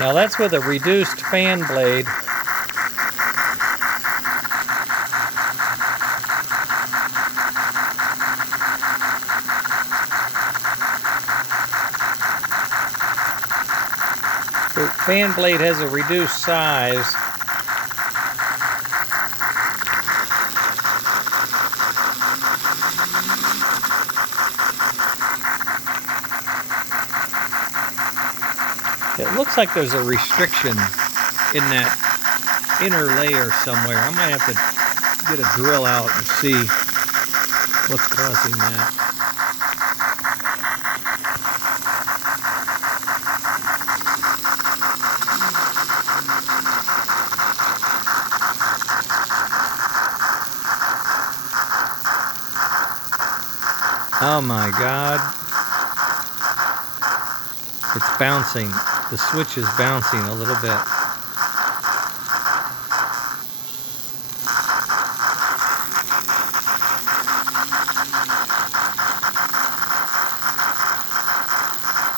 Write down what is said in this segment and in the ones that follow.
Now that's with a reduced fan blade. The fan blade has a reduced size. It looks like there's a restriction in that inner layer somewhere. I might have to get a drill out and see what's causing that. Oh my God. It's bouncing. The switch is bouncing a little bit.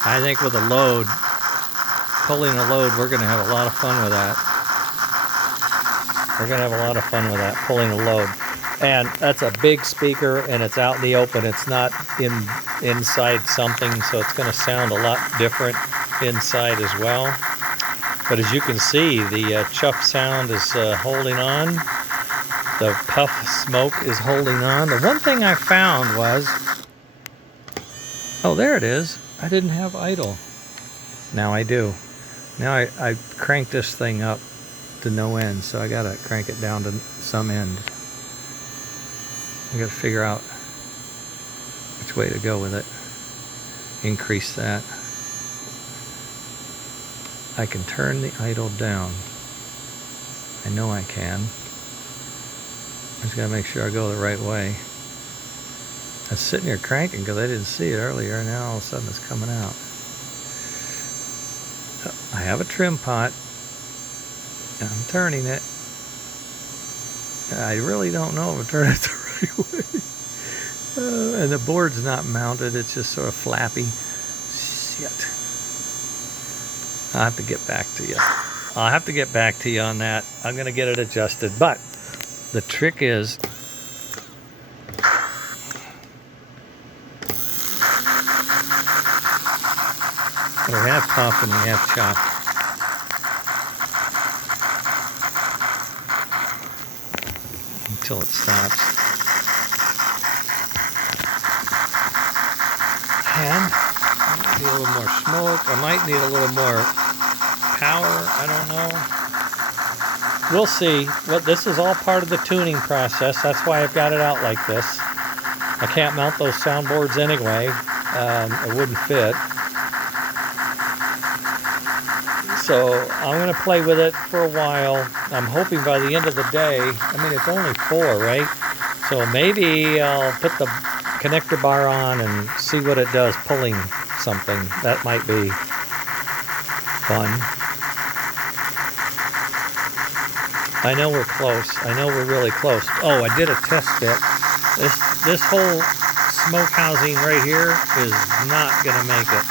I think with a load, pulling a load, we're going to have a lot of fun with that. We're going to have a lot of fun with that, pulling a load. And that's a big speaker, and it's out in the open. It's not inside something, so it's going to sound a lot different inside as well. But as you can see, the chuff sound is holding on. The puff smoke is holding on. The one thing I found was, oh, there it is. I didn't have idle. Now I do. Now I cranked this thing up to no end, so I gotta crank it down to some end. I gotta figure out which way to go with it. Increase that. I can turn the idle down. I know I can. I just gotta make sure I go the right way. I was sitting here cranking because I didn't see it earlier, and now all of a sudden it's coming out. I have a trim pot. I'm turning it. I really don't know if I'm turning it the right way. And the board's not mounted, it's just sort of flappy. Shit. I'll have to get back to you. I'll have to get back to you on that. I'm going to get it adjusted. But the trick is, we have puff and we have chop. Until it stops. And I might need a little more smoke. I might need a little more power. I don't know. We'll see. Well, this is all part of the tuning process. That's why I've got it out like this. I can't mount those soundboards anyway. It wouldn't fit. So I'm going to play with it for a while. I'm hoping by the end of the day, I mean, it's only 4, right? So maybe I'll put the connector bar on and see what it does pulling something. That might be fun. I know we're close. I know we're really close. Oh, I did a test fit. This whole smoke housing right here is not going to make it.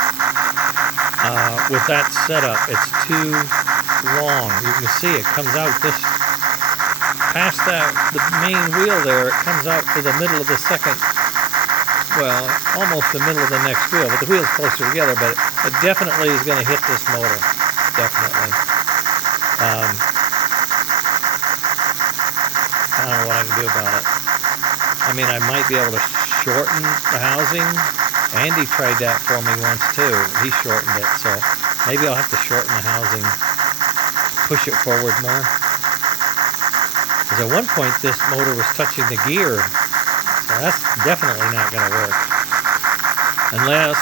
With that setup, it's too long. You can see it comes out this, past that, the main wheel there, it comes out to the middle of the second, well, almost the middle of the next wheel, but the wheel's closer together, but it definitely is going to hit this motor. Definitely. I don't know what I can do about it. I mean, I might be able to shorten the housing. Andy tried that for me once too. He shortened it, so maybe I'll have to shorten the housing, push it forward more. Because at one point this motor was touching the gear, so that's definitely not going to work. Unless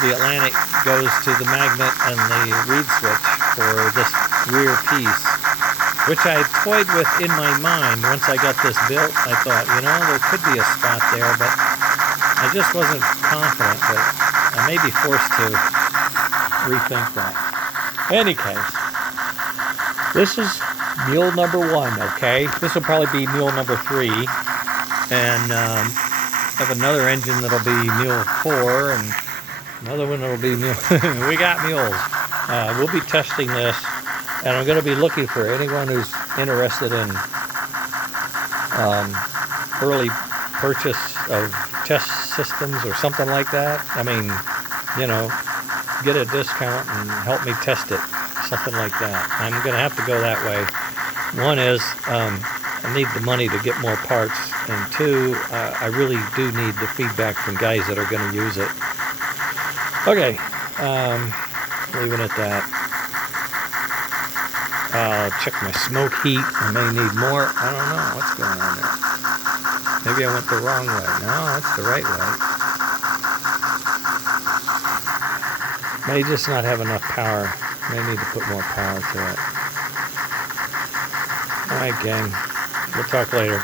the Atlantic goes to the magnet and the reed switch for this rear piece, which I toyed with in my mind. Once I got this built, I thought, you know, there could be a spot there, but I just wasn't confident, but I may be forced to rethink that. Any case, this is mule number 1, okay? This will probably be mule number 3. And I have another engine that'll be mule 4, and another one that'll be mule... We got mules. We'll be testing this, and I'm going to be looking for anyone who's interested in early purchase of test systems or something like that. I mean, you know, get a discount and help me test it, something like that. I'm going to have to go that way. One is I need the money to get more parts, and two, I really do need the feedback from guys that are going to use it. Okay, leaving it at that. I'll check my smoke heat. I may need more. I don't know what's going on there. Maybe I went the wrong way. No, that's the right way. May just not have enough power. May need to put more power to it. Alright, gang. We'll talk later.